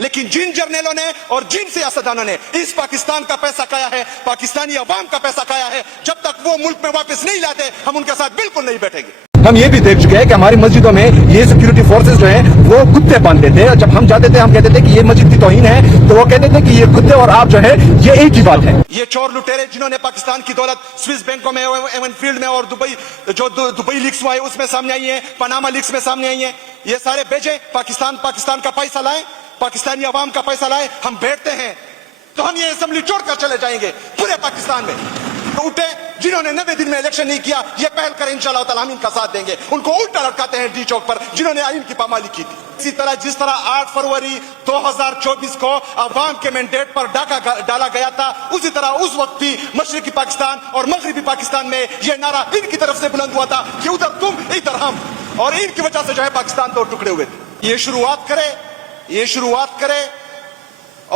लेकिन जिन जर्नलों ने और जिन सियासतदानों ने इस पाकिस्तान का पैसा खाया है, पाकिस्तानी अवाम का पैसा खाया है, जब तक वो मुल्क में वापस नहीं लाते हम उनके साथ बिल्कुल नहीं बैठेंगे। हम ये भी देख चुके हैं कि हमारी मस्जिदों में ये सिक्योरिटी फोर्सेस जो हैं वो कुत्ते बांधते थे, और जब हम जाते थे हम कहते थे कि ये मस्जिद की तौहीन है, तो वो कहते थे कि ये कुत्ते और आप जो है ये एक ही बात है। ये चोर लुटेरे जिन्होंने पाकिस्तान की दौलत स्विस बैंकों में, एवन फील्ड में और दुबई लीक्स हुआ है उसमें सामने आई है, पनामा लीक्स में सामने आई है, ये सारे भेजे पाकिस्तान का पैसा लाए, पाकिस्तानी अवाम का पैसा लाए। हम बैठते हैं तो हम ये असेंबली छोड़कर चले जाएंगे पूरे पाकिस्तान में। तो उठे जिन्होंने 90 दिन में इलेक्शन नहीं किया, ये पहल कर इंशाअल्लाह ताला हम इनका साथ देंगे। उनको उल्टा लटकाते हैं डी चौक पर जिन्होंने आईन की पामाली की थी। इसी तरह जिस तरह 8 फरवरी 2024 को अवाम के मैंडेट पर डाका डाला गया था, उसी तरह उस वक्त भी मशरकी पाकिस्तान और मगरबी पाकिस्तान में यह नारा इनकी तरफ से बुलंद हुआ था कि उधर तुम इधर हम, और इनकी वजह से जो है पाकिस्तान दो टुकड़े हुए थे। ये शुरुआत करे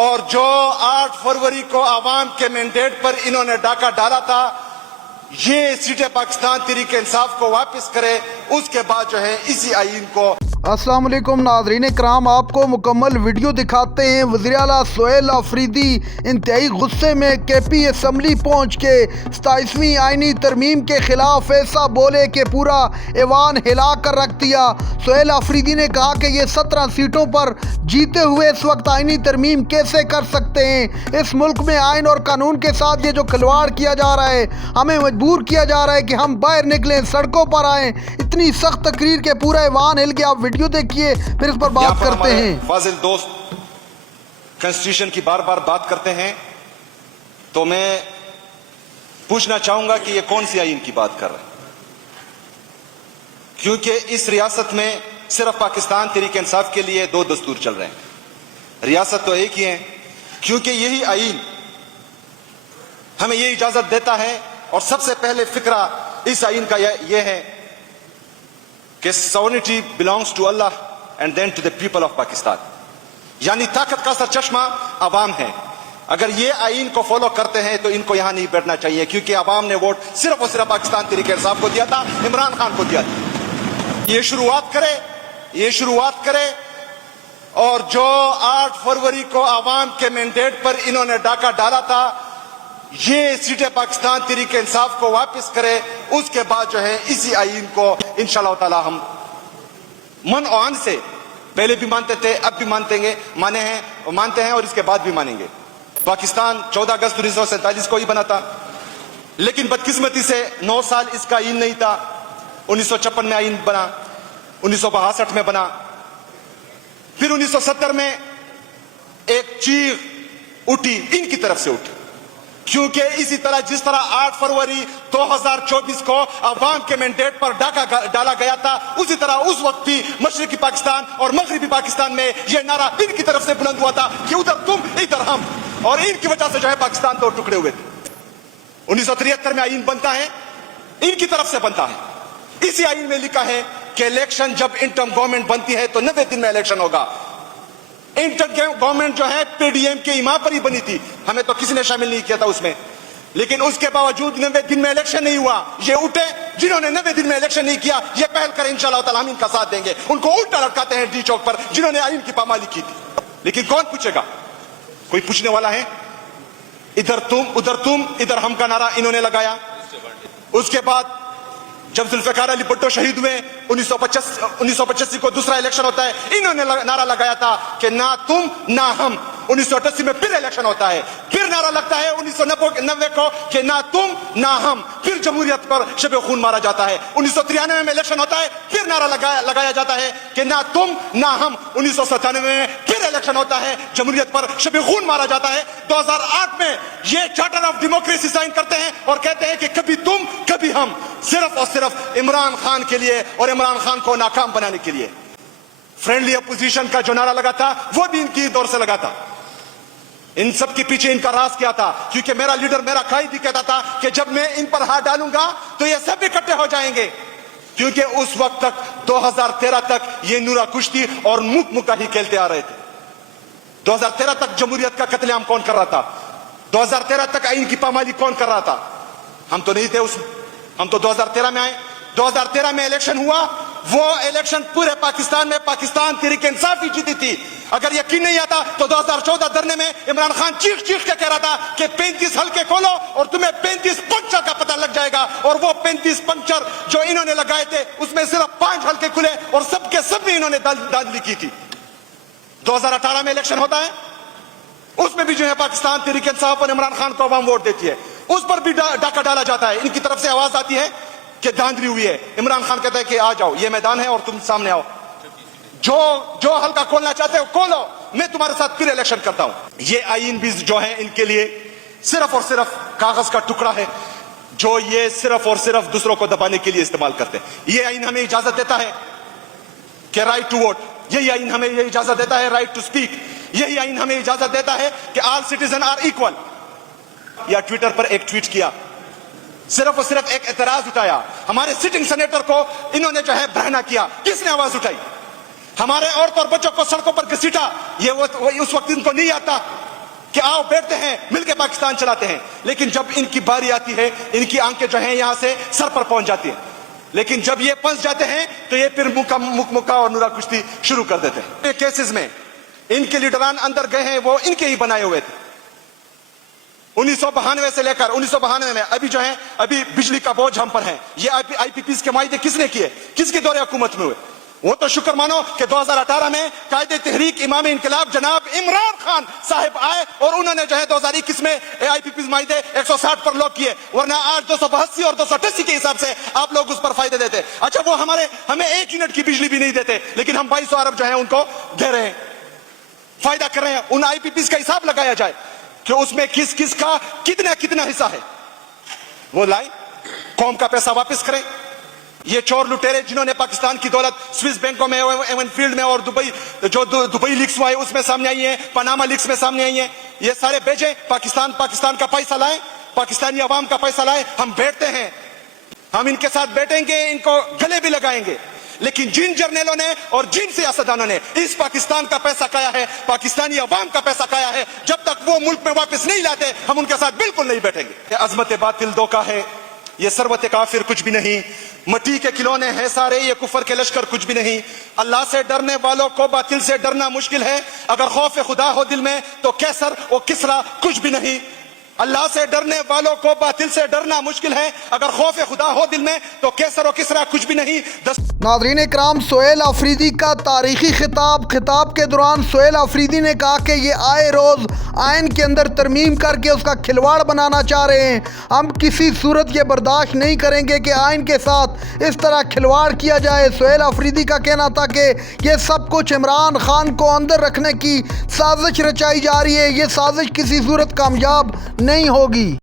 और जो 8 फरवरी को आवाम के मैंडेट पर इन्होंने डाका डाला था, ये सीटें पाकिस्तान तहरीक इंसाफ को वापस करे, उसके बाद जो है इसी आईन को। अस्सलाम वालेकुम नाज़रीन इकराम, आपको मुकम्मल वीडियो दिखाते हैं। वज़ीर आला सोहेल अफरीदी इंतहाई गुस्से में KP असम्बली पहुँच के 27वीं आइनी तरमीम के ख़िलाफ़ ऐसा बोले कि पूरा ऐवान हिला कर रख दिया। सोहेल अफरीदी ने कहा कि ये 17 सीटों पर जीते हुए इस वक्त आइनी तरमीम कैसे कर सकते हैं। इस मुल्क में आइन और कानून के साथ ये जो खिलवाड़ किया जा रहा है, हमें मजबूर किया जा रहा है कि हम बाहर निकलें, सड़कों पर आएँ। इतनी सख्त तकरीर के पूरा ऐवान हिल गया। वीडियो देखिए फिर इस पर बात करते हैं। फाजिल दोस्त कॉन्स्टिट्यूशन की बार बार बात करते हैं, तो मैं पूछना चाहूंगा कि ये कौन सी आईन की बात कर रहे हैं, क्योंकि इस रियासत में सिर्फ पाकिस्तान तहरीक इंसाफ के लिए 2 दस्तूर चल रहे हैं। रियासत तो एक ही है, क्योंकि यही आईन हमें ये इजाजत देता है, और सबसे पहले फिक्रा इस आईन का यह है कि sovereignty belongs to Allah and then to the people of Pakistan, यानी ताकत का सरचश्मा अवाम है। अगर ये आईन को फॉलो करते हैं तो इनको यहां नहीं बैठना चाहिए, क्योंकि अवाम ने वोट सिर्फ और सिर्फ पाकिस्तान तहरीक इंसाफ को दिया था, इमरान खान को दिया था। ये शुरुआत करे और जो 8 फरवरी को अवाम के मैंडेट पर इन्होंने डाका डाला था, ये सीटें पाकिस्तान तहरीक इंसाफ को वापस करे, उसके बाद जो है इसी आईन को इंशाअल्लाह ताला हम मन और आन से, पहले भी मानते थे अब भी मानते हैं और इसके बाद भी मानेंगे। पाकिस्तान 14 अगस्त 1947 को ही बना था, लेकिन बदकिस्मती से 9 साल इसका आईन नहीं था। 1956 में आईन बना, 1962 में बना, फिर 1970 में एक चीख उठी, इनकी तरफ से उठी, क्योंकि इसी तरह जिस तरह 8 फरवरी 2024 को अवाम के मैंडेट पर डाका डाला गया था, उसी तरह उस वक्त भी मशरकी पाकिस्तान और मगरबी पाकिस्तान में यह नारा इनकी तरफ से बुलंद हुआ था कि उधर तुम इधर हम, और इनकी वजह से जो है पाकिस्तान 2 टुकड़े हुए थे। 1973 में आईन बनता है, इनकी तरफ से बनता है। इसी आईन में लिखा है कि इलेक्शन जब इंटर्म गवर्नमेंट बनती है तो 90 दिन में इलेक्शन होगा। इंटर गवर्नमेंट जो है PDM के इमाम पर ही बनी थी, हमें तो किसी ने शामिल नहीं किया था उसमें, लेकिन उसके बावजूद 90 दिन में इलेक्शन नहीं हुआ। ये उठे जिन्होंने 90 दिन में इलेक्शन नहीं किया, ये पहल कर इंशाअल्लाह ताला हम इनका साथ देंगे। उनको उल्टा लटकाते हैं डी चौक पर जिन्होंने आईन की पामाली की थी। लेकिन कौन पूछेगा? कोई पूछने वाला है? इधर तुम इधर हम का नारा इन्होंने लगाया। उसके बाद जब जुल्फिकार अली भुट्टो शहीद हुए 1985 को दूसरा इलेक्शन होता है, इन्होंने नारा लगाया था कि ना तुम ना हम। 1988 में फिर इलेक्शन होता है, फिर नारा लगता है 1990 को कि ना तुम ना हम, फिर जमहूरियत पर शब खून मारा जाता है। 1993 में इलेक्शन होता है, फिर नारा लगाया जाता है कि ना तुम ना हम। 1997 में फिर इलेक्शन होता है, जमहूरियत पर शब खून मारा जाता है। 2008 में ये चार्टर ऑफ डेमोक्रेसी साइन करते हैं और कहते हैं कि कभी तुम कभी हम, सिर्फ और सिर्फ इमरान खान के लिए और इमरान खान को नाकाम बनाने के लिए। फ्रेंडली अपोजिशन का जो नारा लगा था वो भी इनकी दौर से लगा था। इन सब के पीछे इनका राज क्या था? क्योंकि मेरा लीडर, मेरा कायद भी कहता था कि जब मैं इन पर हाथ डालूंगा तो ये सब इकट्ठे हो जाएंगे, क्योंकि उस वक्त तक 2013 तक ये नूरा कुश्ती और मुक्का ही खेलते आ रहे थे। 2013 तक जमहूरियत का कत्लेआम कौन कर रहा था? 2013 तक आईन की पामाली कौन कर रहा था? हम तो नहीं थे उसमें, हम तो 2013 में आए। 2013 में इलेक्शन हुआ, वो इलेक्शन पूरे पाकिस्तान में पाकिस्तान तहरीक इंसाफ ही जीती थी। अगर यकीन नहीं आता तो 2014 धरने में इमरान खान चीख चीख के कह रहा था कि 35 हल्के खोलो और तुम्हें 35 पंक्चर का पता लग जाएगा, और वो 35 पंक्चर जो इन्होंने लगाए थे उसमें सिर्फ 5 हल्के खुले और सबके सब में इन्होंने दांधली की थी। 2018 में इलेक्शन होता है, उसमें भी जो है पाकिस्तान तहरीक इंसाफ और इमरान खान को अवाम वोट देती है, उस पर भी डाका डाला जाता है। इनकी तरफ से आवाज आती है कि धांधली हुई है। इमरान खान कहता है कि आ जाओ, ये मैदान है और तुम सामने आओ, जो हल्का खोलना चाहते हो खोलो, मैं तुम्हारे साथ फिर इलेक्शन करता हूं। ये आईन भी जो है इनके लिए सिर्फ और सिर्फ कागज का टुकड़ा है जो ये सिर्फ और सिर्फ दूसरों को दबाने के लिए इस्तेमाल करते हैं। ये आईन हमें इजाजत देता है कि राइट टू वोट, यही आईन हमें ये इजाजत देता है राइट टू स्पीक, यही आईन हमें इजाजत देता है कि ऑल सिटीजन आर इक्वल। या ट्विटर पर एक ट्वीट किया, सिर्फ और सिर्फ एक एतराज उठाया, हमारे सिटिंग सेनेटर को इन्होंने जो है बहना किया। किसने आवाज उठाई? हमारे औरतों और बच्चों को सड़कों पर घसीटा। ये वो उस वक्त इनको नहीं आता कि आओ बैठते हैं मिलकर पाकिस्तान चलाते हैं, लेकिन जब इनकी बारी आती है इनकी आंखें जो है यहां से सर पर पहुंच जाती है। लेकिन जब ये फंस जाते हैं तो ये फिर मुक्का और नुरा कुश्ती शुरू कर देते हैं। ये केसेस में इनके लीडरान अंदर गए हैं, वो इनके ही बनाए हुए थे। 1992 से लेकर 1992 में अभी जो है अभी बिजली का बोझ हम पर है। ये आईपीपीएस के मायदे किसने किए, किसके दौरे हुकूमत में हुए? वो तो शुक्र मानो कि 2018 में कायदे तहरीक इमाम इनकलाब जनाब इमरान खान साहब आए और उन्होंने जो है 2021 में आईपीपीएस मायदे 160 पर लॉक किए, वरना आज 282 और 288 के हिसाब से आप लोग उस पर फायदे देते। अच्छा, वो हमें 1 यूनिट की बिजली भी नहीं देते, लेकिन हम 2200 अरब जो है उनको दे रहे हैं, फायदा कर रहे हैं। उन आईपीपीएस का हिसाब लगाया जाए कि उसमें किस किस का कितना कितना हिस्सा है, वो लाए, कौम का पैसा वापस करें। ये चोर लुटेरे जिन्होंने पाकिस्तान की दौलत स्विस बैंकों में, एवन फील्ड में और दुबई लीक्स हुआ है उसमें सामने आई है, पनामा लीक्स में सामने आई है, ये सारे भेजे पाकिस्तान का पैसा लाए, पाकिस्तानी अवाम का पैसा लाए। हम बैठते हैं, हम इनके साथ बैठेंगे, इनको गले भी लगाएंगे, लेकिन जिन जर्नलों ने और जिन सियासतदानों ने इस पाकिस्तान का पैसा खाया है, पाकिस्तानी अवाम का पैसा खाया है, जब तक वो मुल्क में वापस नहीं लाते हम उनके साथ बिल्कुल नहीं बैठेंगे। ये अजमत बातिल धोखा है, ये सरवत काफिर कुछ भी नहीं, मट्टी के खिलौने हैं सारे, ये कुफर के लश्कर कुछ भी नहीं। अल्लाह से डरने वालों को बातिल से डरना मुश्किल है। अगर खौफ खुदा हो दिल में तो कैसर और किसरा कुछ भी नहीं। अल्लाह से डरने वालों को बातिल से डरना मुश्किल है, अगर खौफ खुदा हो दिल में तो कैसर और किसरा कुछ भी नहीं। नाज़रीन इकराम, सोहेल अफरीदी का तारीखी खिताब के दौरान सोहेल अफरीदी ने कहा कि ये आए रोज़ आइन के अंदर तरमीम करके उसका खिलवाड़ बनाना चाह रहे हैं। हम किसी सूरत ये बर्दाश्त नहीं करेंगे कि आइन के साथ इस तरह खिलवाड़ किया जाए। सोहेल अफरीदी का कहना था कि ये सब कुछ इमरान खान को अंदर रखने की साजिश रचाई जा रही है, ये साजिश किसी सूरत कामयाब नहीं होगी।